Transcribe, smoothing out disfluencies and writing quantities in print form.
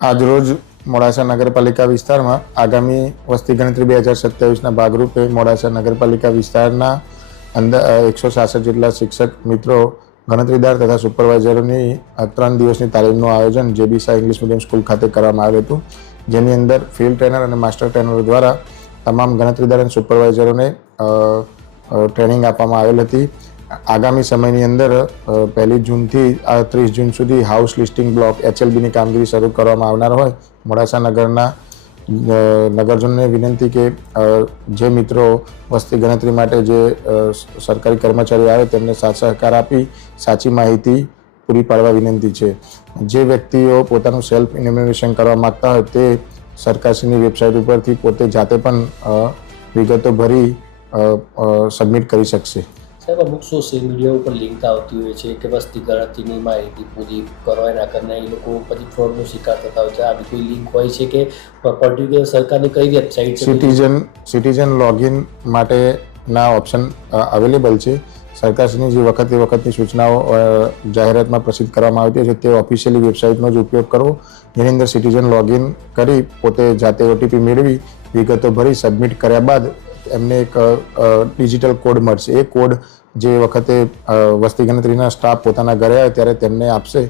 આજરોજ મોડાસા નગરપાલિકા વિસ્તારમાં આગામી વસ્તી ગણતરી 2027ના ભાગરૂપે મોડાસા નગરપાલિકા વિસ્તારના અંદર 166 જેટલા શિક્ષક મિત્રો, ગણતરીદાર તથા સુપરવાઇઝરોની 3 દિવસની તાલીમનું આયોજન જેબી શાહ ઇંગ્લિશ મીડિયમ સ્કૂલ ખાતે કરવામાં આવ્યું હતું, જેની અંદર ફિલ્ડ ટ્રેનર અને માસ્ટર ટ્રેનરો દ્વારા તમામ ગણતરીદાર અને સુપરવાઇઝરોને ટ્રેનિંગ આપવામાં આવેલ હતી. આગામી સમયની અંદર 1 જૂનથી 30 જૂન સુધી હાઉસ લિસ્ટિંગ બ્લોક HLBની કામગીરી શરૂ કરવામાં આવનાર હોય મોડાસા નગરના નગરજનોને વિનંતી કે જે મિત્રો વસ્તી ગણતરી માટે જે સરકારી કર્મચારીઓ આવે તેમને સાથ સહકાર આપી સાચી માહિતી પૂરી પાડવા વિનંતી છે. જે વ્યક્તિઓ પોતાનું સેલ્ફ ઇન્યુમરેશન કરવા માગતા હોય તે સરકારશ્રીની વેબસાઇટ ઉપરથી પોતે જાતે પણ વિગતો ભરી સબમિટ કરી શકશે. સાહેબ, અમુક સોશિયલ મીડિયા ઉપર લિંક આવતી હોય છે કે વસ્તી ગણતરીની માહિતી પૂરી કરવા એના કારણે એ લોકો પછી ફ્રોડનો શિકાર થતા હોય છે. આવી કોઈ લિંક હોય છે કે પર્ટિક્યુલર સરકારની કઈ વેબસાઇટ છે? સિટીઝન લોગિન માટેના ઓપ્શન અવેલેબલ છે. સરકારશ્રીની જે વખતની સૂચનાઓ જાહેરાતમાં પ્રસિદ્ધ કરવામાં આવતી છે તે ઓફિશિયલી વેબસાઇટનો જ ઉપયોગ કરવો, જેની અંદર સિટીઝન લોગિન કરી પોતે જાતે OTP મેળવી વિગતો ભરી સબમિટ કર્યા બાદ એમને એક ડિજિટલ કોડ મળશે. એ કોડ જે વખતે વસ્તી ગણતરીના સ્ટાફ પોતાના ઘરે આવે ત્યારે તેમને આપશે.